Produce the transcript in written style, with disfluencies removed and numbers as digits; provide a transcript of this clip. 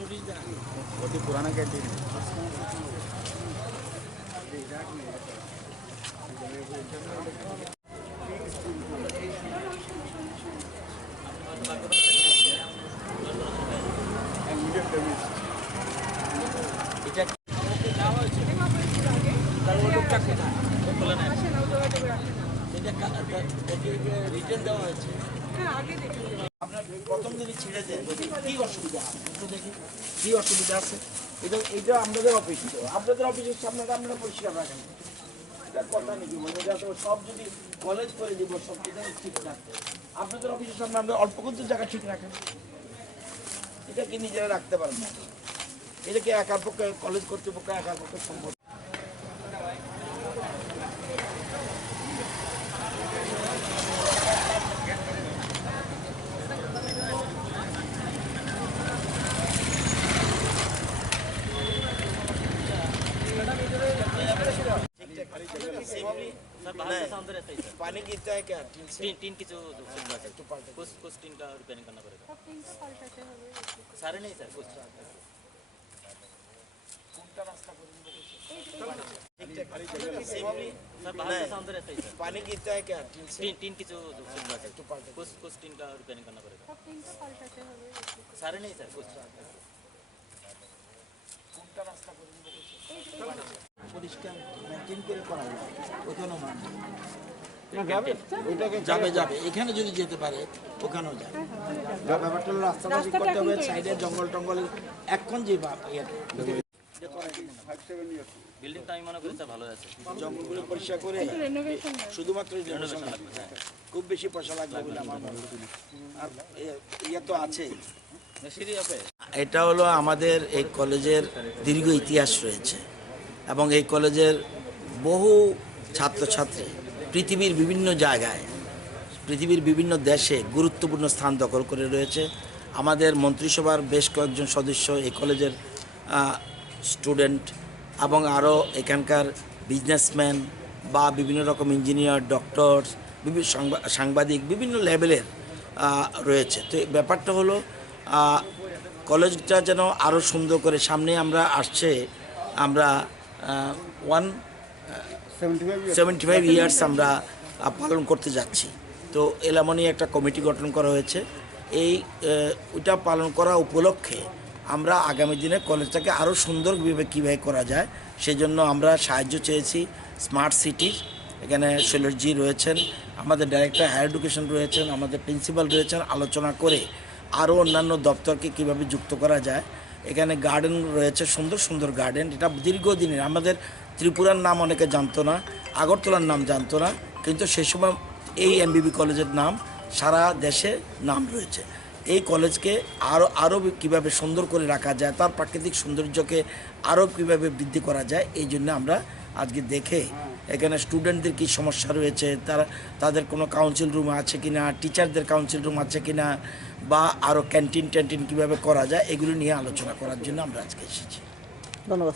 बहुत ही पुराना कैंटीन है। রিটার্ন দেওয়া হয়েছে। আপনার প্রথম যদি ছিঁড়ে দেন কি অসুবিধা একটু দেখি কি অসুবিধা আছে। এটা আমাদের অফিস, আপনাদের অফিসের সামনে আপনারা পরিষ্কার রাখেন, এটা কথা নাকি বলবো যাতে সব যদি কলেজ করে দিব সব কিছু ঠিক থাকবে। আপনাদের অফিসের সামনে আমরা অল্প কিছু জায়গা ঠিক রাখেন, এটা কি নিজেরা রাখতে পারেন না? এটা কি একার পক্ষে কলেজ কর্তৃপক্ষ একার পক্ষে সম্ভব? पानी गिरता है क्या टीन से? टीन की जो कुछ टीन का रिपेयरिंग करना पड़ेगा। सारे नहीं सर, कुछ सर बाहर से अंदर रहता है सर। पानी गिरता है क्या टीन से? टीन की जो कुछ टीन का रिपेयरिंग करना पड़ेगा। सारे नहीं सर, कुछ পরিষ্কার মেনটেন করে করা যায় ওখানেও যাবে যাবে এখানে যদি যেতে পারে ওখানেও যাবে। ব্যাপারটা হলো রাস্তাটা ঠিক করতে হবে, সাইডে জঙ্গল টঙ্গল এখন যে বিল্ডিংটা আমি মনে করি স্যার ভালো আছে। জঙ্গলগুলো পরিষ্কার করে শুধুমাত্র রিনোভেশন লাগবে, খুব বেশি পয়সা লাগবে বলে আমার মনে হয়। আর ইয়ে তো আছেই। এটা হলো আমাদের এই কলেজের দীর্ঘ ইতিহাস রয়েছে এবং এই কলেজের বহু ছাত্রছাত্রী পৃথিবীর বিভিন্ন জায়গায় পৃথিবীর বিভিন্ন দেশে গুরুত্বপূর্ণ স্থান দখল করে রয়েছে। আমাদের মন্ত্রিসভার বেশ কয়েকজন সদস্য এই কলেজের স্টুডেন্ট এবং আরও এখানকার বিজনেসম্যান বা বিভিন্ন রকম ইঞ্জিনিয়ার, ডক্টরস, বিভিন্ন সাংবাদিক বিভিন্ন লেভেলের রয়েছে। তো এই ব্যাপারটা হলো কলেজটা যেন আরও সুন্দর করে সামনে আমরা আসছে, আমরা 175 ইয়ার্স আমরা পালন করতে যাচ্ছি। তো এলামনি একটা কমিটি গঠন করা হয়েছে, এই ওইটা পালন করা উপলক্ষে আমরা আগামী দিনে কলেজটাকে আরও সুন্দরভাবে কীভাবে করা যায় সেই জন্য আমরা সাহায্য চেয়েছি স্মার্ট সিটির। এখানে শৈলজি রয়েছেন, আমাদের ডাইরেক্টর হায়ার এডুকেশন রয়েছেন, আমাদের প্রিন্সিপাল রয়েছেন, আলোচনা করে আরও অন্যান্য দপ্তরকে কীভাবে যুক্ত করা যায়। এখানে গার্ডেন রয়েছে, সুন্দর সুন্দর গার্ডেন। এটা দীর্ঘদিনের, আমাদের ত্রিপুরার নাম অনেকে জানতো না, আগরতলার নাম জানতো না, কিন্তু সে সময় এই এমবিবি কলেজের নাম সারা দেশে নাম রয়েছে। এই কলেজকে আরও কীভাবে সুন্দর করে রাখা যায়, তার প্রাকৃতিক সৌন্দর্যকে আরও কীভাবে বৃদ্ধি করা যায়, এই জন্য আমরা আজকে দেখে এখানে স্টুডেন্টদের কী সমস্যা রয়েছে, তাদের কোনো কাউন্সিল রুম আছে কি না, টিচারদের কাউন্সিল রুম আছে কি না, বা আরও ক্যান্টিন ট্যান্টিন কীভাবে করা যায় এগুলো নিয়ে আলোচনা করার জন্য আমরা আজকে এসেছি। ধন্যবাদ।